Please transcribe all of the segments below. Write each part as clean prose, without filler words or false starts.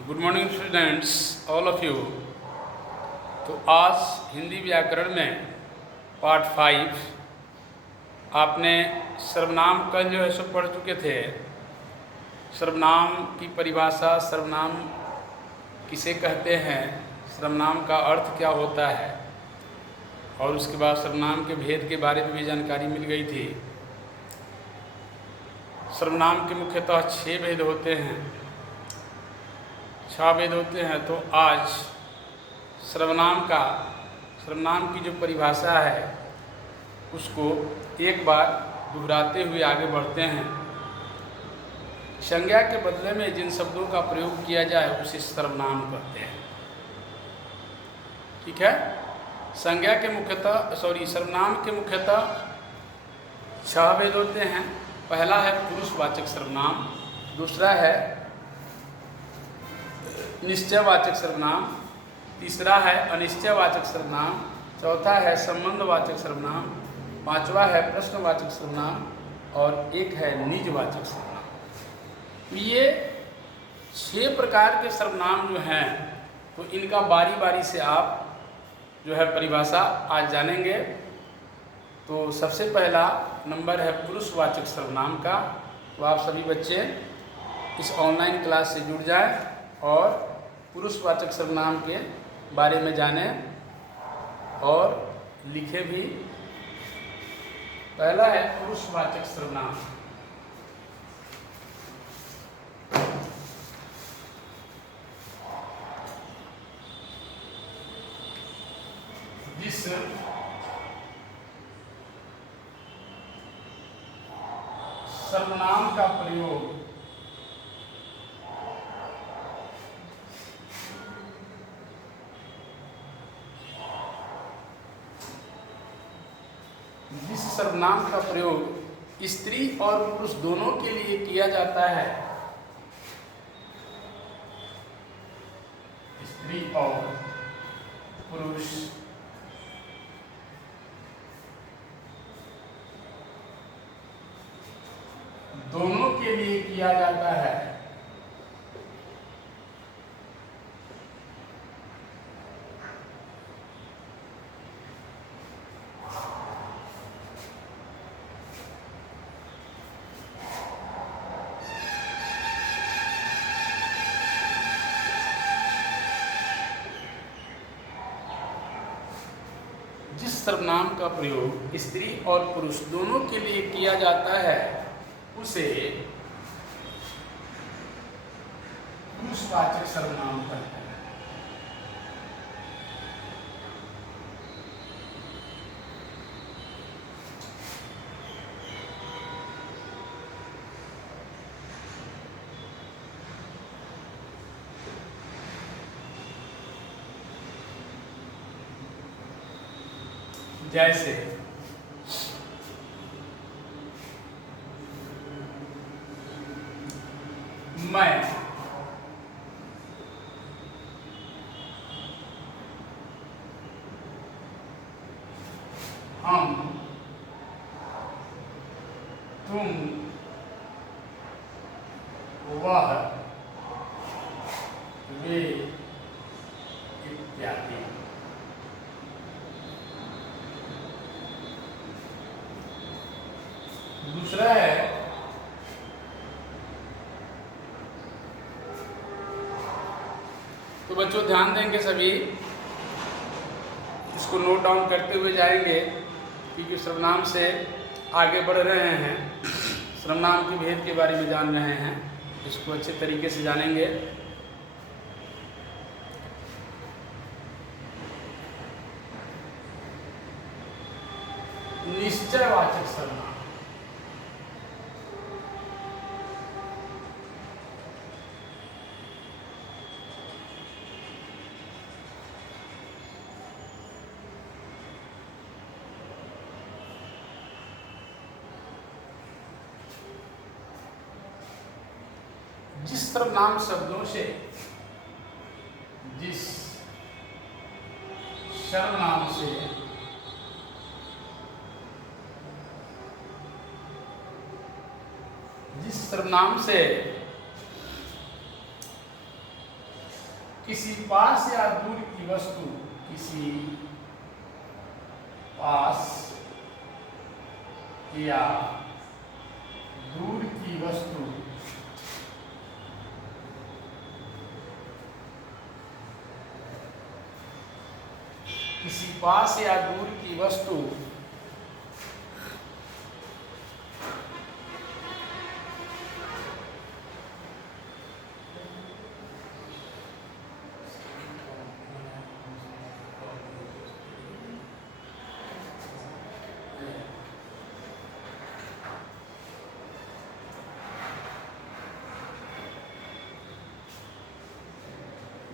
Good morning students, all of you. तो आज हिंदी व्याकरण में पार्ट 5 आपने सर्वनाम कल जो है सो पढ़ चुके थे। सर्वनाम की परिभाषा, सर्वनाम किसे कहते हैं, सर्वनाम का अर्थ क्या होता है, और उसके बाद सर्वनाम के भेद के बारे में भी जानकारी मिल गई थी। सर्वनाम के मुख्यतः 6 भेद होते हैं, 6 भेद होते हैं। तो आज सर्वनाम की जो परिभाषा है उसको एक बार दोहराते हुए आगे बढ़ते हैं। संज्ञा के बदले में जिन शब्दों का प्रयोग किया जाए उसे सर्वनाम कहते हैं। ठीक है। सर्वनाम के मुख्यतः 6 भेद होते हैं। पहला है पुरुषवाचक सर्वनाम, दूसरा है निश्चयवाचक सर्वनाम, तीसरा है अनिश्चयवाचक सर्वनाम, चौथा है संबंधवाचक सर्वनाम, पांचवा है प्रश्नवाचक सर्वनाम और एक है निजवाचक सर्वनाम। ये 6 प्रकार के सर्वनाम जो हैं तो इनका बारी बारी से आप जो है परिभाषा आज जानेंगे। तो सबसे पहला नंबर है पुरुषवाचक सर्वनाम का। तो आप सभी बच्चे इस ऑनलाइन क्लास से जुड़ जाएं और पुरुषवाचक सर्वनाम के बारे में जानें और लिखें भी। पहला है पुरुषवाचक सर्वनाम। जिस सर्वनाम का प्रयोग स्त्री और पुरुष दोनों के लिए किया जाता है, स्त्री और पुरुष दोनों के लिए किया जाता है। जिस सर्वनाम का प्रयोग स्त्री और पुरुष दोनों के लिए किया जाता है उसे पुरुषवाचक सर्वनाम कहते हैं। जैसे मैं, हम, तुम, वह, वे इत्यादि। दूसरा है तो बच्चों ध्यान देंगे, सभी इसको नोट डाउन करते हुए जाएंगे क्योंकि सर्वनाम से आगे बढ़ रहे हैं, सर्वनाम के भेद के बारे में जान रहे हैं, इसको अच्छे तरीके से जानेंगे। निश्चयवाचक सर्वनाम। जिस सर्वनाम शब्दों से जिस सर्वनाम से जिस सर्वनाम से किसी पास या दूर की वस्तु, किसी पास या दूर की वस्तु किसी पास या दूर की वस्तु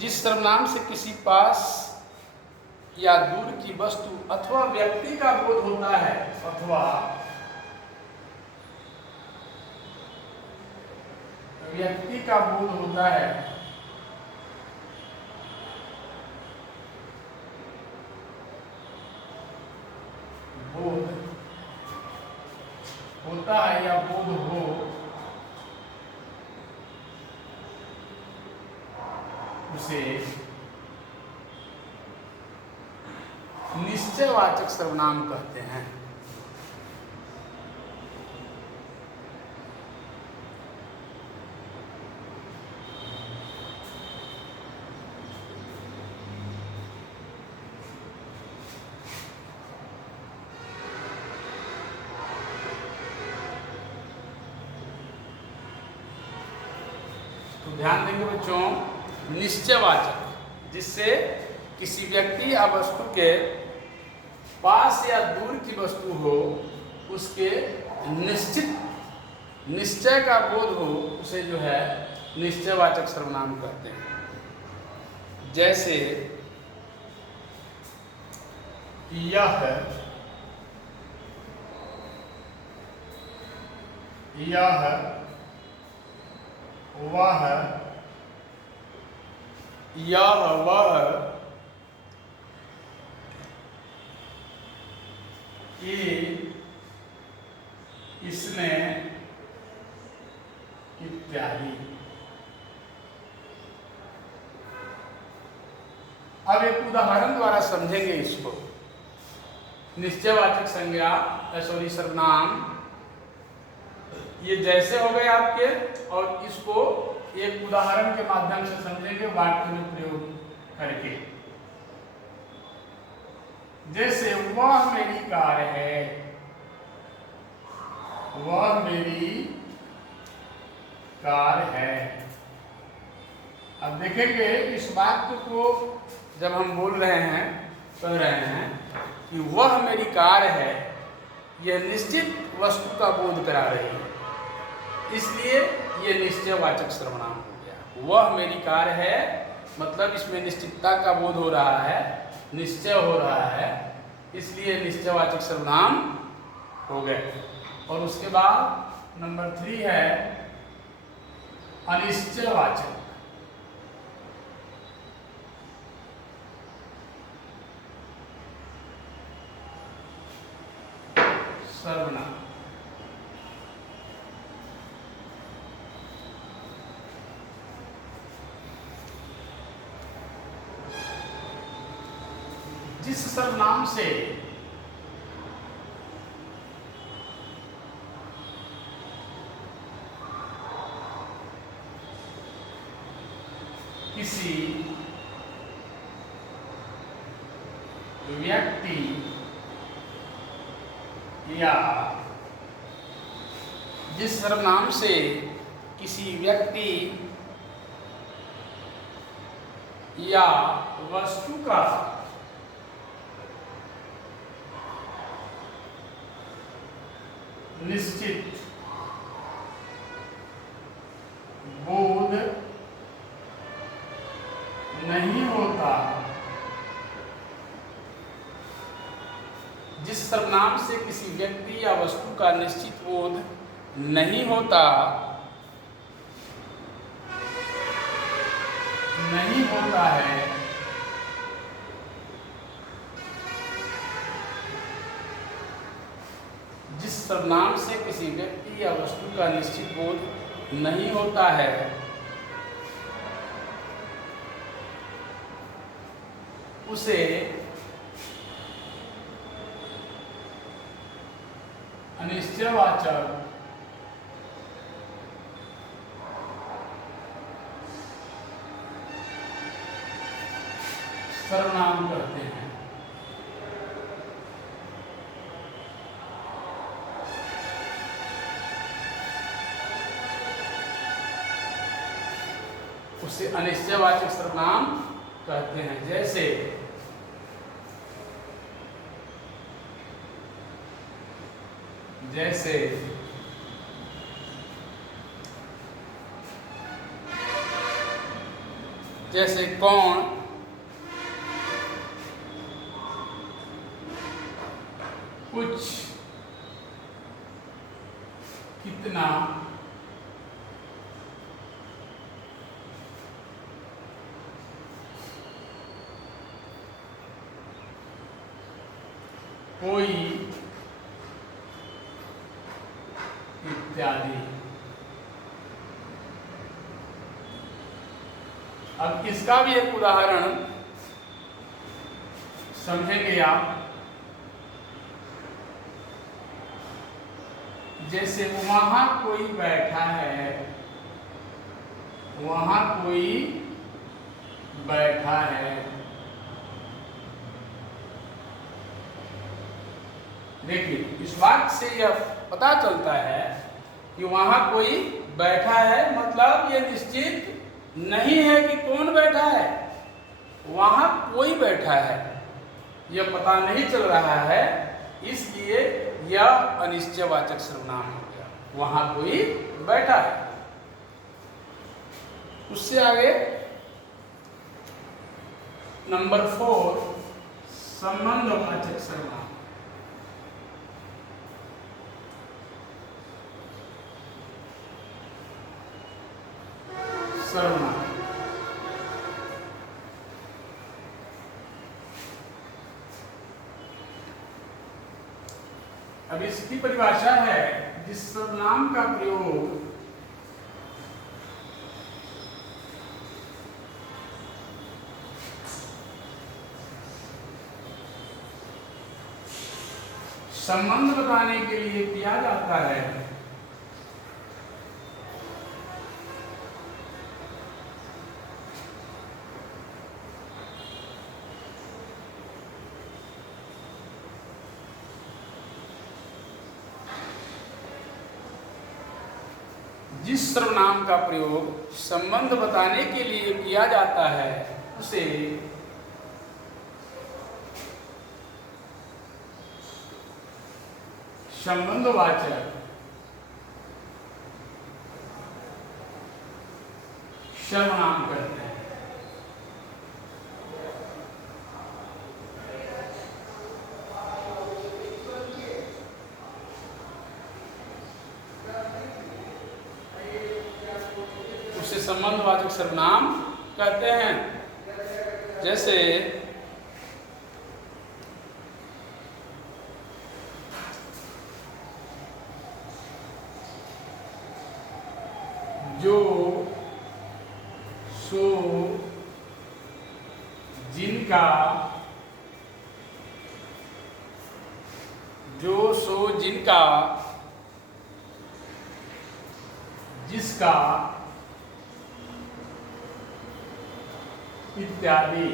जिस सर्वनाम से किसी पास या दूर की वस्तु अथवा व्यक्ति का बोध होता है, अथवा व्यक्ति का बोध होता है, बोध होता है या बोध हो, उसे निश्चयवाचक सर्वनाम कहते हैं। तो ध्यान देंगे बच्चों, निश्चयवाचक जिससे किसी व्यक्ति या वस्तु के पास या दूर की वस्तु हो, उसके निश्चय का बोध हो, उसे जो है निश्चयवाचक सर्वनाम कहते हैं। जैसे यह, वह, ये, इसने, इत्यादि। अब एक उदाहरण द्वारा समझेंगे इसको। निश्चयवाचक संज्ञा सर्वनाम ये जैसे हो गए आपके, और इसको एक उदाहरण के माध्यम से समझेंगे वाक्य में प्रयोग करके। जैसे वह मेरी कार है, वह मेरी कार है। अब देखेंगे इस वाक्य को जब हम बोल रहे हैं, कह रहे हैं कि वह मेरी कार है, यह निश्चित वस्तु का बोध करा रही है, इसलिए ये निश्चयवाचक सर्वनाम हो गया। वह मेरी कार है मतलब इसमें निश्चितता का बोध हो रहा है, निश्चय हो रहा है, इसलिए निश्चयवाचक सर्वनाम हो गए। और उसके बाद नंबर 3 है अनिश्चयवाचक सर्वनाम। जिस सर्वनाम से किसी व्यक्ति या जिस सर्वनाम से किसी व्यक्ति या वस्तु का निश्चित बोध नहीं होता, जिस सर्वनाम से किसी व्यक्ति या वस्तु का निश्चित बोध नहीं होता, नहीं होता है, जिस सर्वनाम से किसी व्यक्ति या वस्तु का निश्चित बोध नहीं होता है, उसे अनिश्चयवाचक सर्वनाम कहते हैं। उसे अनिश्चयवाचक सर्वनाम कहते हैं। जैसे जैसे जैसे कौन, कुछ, कितना, कोई इत्यादि। अब इसका भी एक उदाहरण समझेंगे आप। जैसे वहां कोई बैठा है, वहां कोई बैठा है। देखिए, इस वाक्य से यह पता चलता है कि वहां कोई बैठा है, मतलब यह निश्चित नहीं है कि कौन बैठा है, वहां कोई बैठा है, यह पता नहीं चल रहा है, इसलिए यह अनिश्चयवाचक सर्वनाम हो गया। वहां कोई बैठा है। उससे आगे नंबर 4, संबंधवाचक सर्वनाम। सर्वनाम अब इसकी परिभाषा है, जिस सर्वनाम का प्रयोग संबंध बताने के लिए किया जाता है, जिस सर्वनाम का प्रयोग संबंध बताने के लिए किया जाता है, उसे संबंधवाचक सर्वनाम कहते हैं। उसे संबंधवाचक सर्वनाम कहते हैं। जैसे जो, सो, जिनका, जो, सो, जिनका, जिसका, इत्यादि।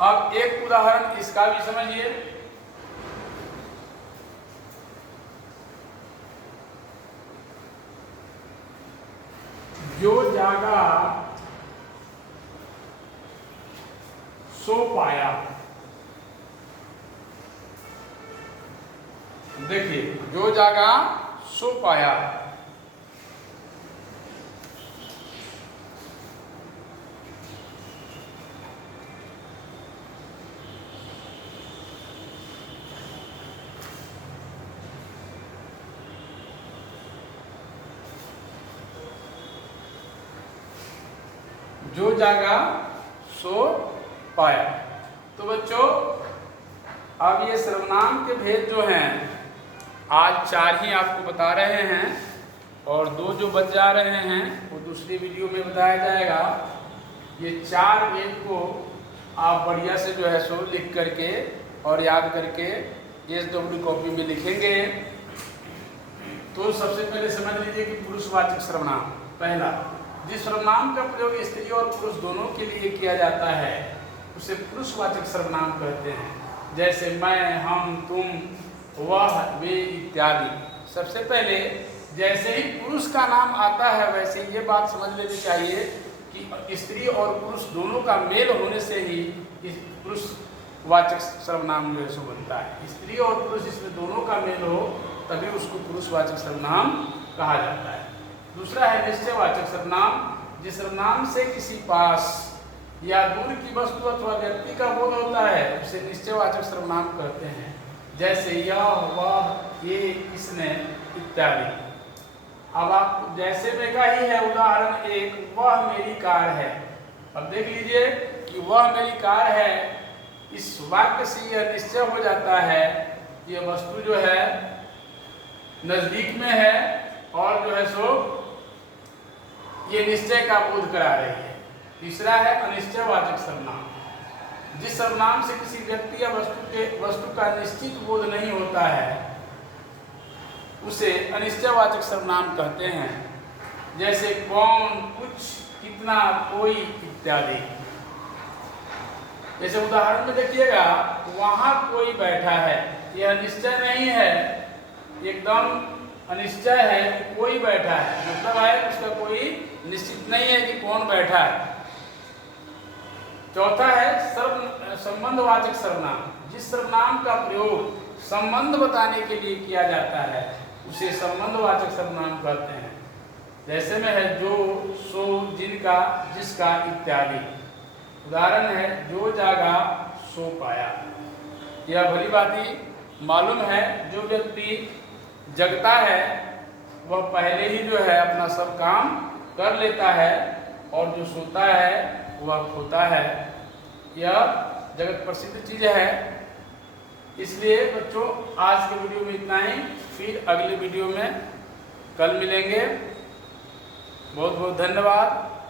अब एक उदाहरण इसका भी समझिए। जो जागा सो पाया। देखिए, जो जागा सो पाया। जो जागा सो पाया। तो बच्चों, अब ये सर्वनाम के भेद जो हैं, आज 4 ही आपको बता रहे हैं और 2 जो बच जा रहे हैं वो दूसरी वीडियो में बताया जाएगा। ये 4 वेद को आप बढ़िया से जो है सो लिख करके और याद करके SW कॉपी में लिखेंगे। तो सबसे पहले समझ लीजिए कि पुरुषवाचक सर्वनाम। पहला, जिस सर्वनाम का प्रयोग स्त्री और पुरुष दोनों के लिए किया जाता है उसे पुरुषवाचक सर्वनाम कहते हैं। जैसे मैं, हम, तुम, वह, वे इत्यादि। सबसे पहले जैसे ही पुरुष का नाम आता है वैसे ये बात समझ लेनी चाहिए कि स्त्री और पुरुष दोनों का मेल होने से ही इस पुरुषवाचक सर्वनाम जो है बनता है। स्त्री और पुरुष इसमें दोनों का मेल हो तभी उसको पुरुषवाचक सर्वनाम कहा जाता है। दूसरा है निश्चयवाचक सर्वनाम। जिस सर्वनाम से किसी पास या दूर की वस्तु अथवा व्यक्ति का बोध होता है उसे निश्चयवाचक सर्वनाम कहते हैं। जैसे यह, वह, ये, इसने इत्यादि। अब आप जैसे में का ही है उदाहरण एक, वह मेरी कार है। अब देख लीजिए कि वह मेरी कार है, इस वाक्य से यह निश्चय हो जाता है कि यह वस्तु जो है नजदीक में है और जो है सो ये निश्चय का बोध करा रही है। तीसरा है अनिश्चयवाचक सर्वनाम। जिस सर्वनाम से किसी व्यक्ति या वस्तु का निश्चित बोध नहीं होता है उसे अनिश्चयवाचक सर्वनाम कहते हैं। जैसे कौन, कुछ, कितना, कोई इत्यादि। जैसे उदाहरण में देखिएगा, वहां कोई बैठा है, यह निश्चय नहीं है, एकदम अनिश्चय है कि कोई बैठा है, मतलब है उसका कोई निश्चित नहीं है कि कौन बैठा है। चौथा है संबंधवाचक सर्वनाम। जिस सर्वनाम का प्रयोग संबंध बताने के लिए किया जाता है उसे संबंधवाचक सर्वनाम कहते हैं। जैसे में है जो, सो, जिनका, जिसका इत्यादि। उदाहरण है जो जागा सो पाया। यह भली भांति मालूम है जो व्यक्ति जगता है वह पहले ही जो है अपना सब काम कर लेता है और जो सोता है वह खोता है। यह जगत प्रसिद्ध चीज़ है। इसलिए बच्चों आज के वीडियो में इतना ही, फिर अगले वीडियो में कल मिलेंगे। बहुत बहुत धन्यवाद।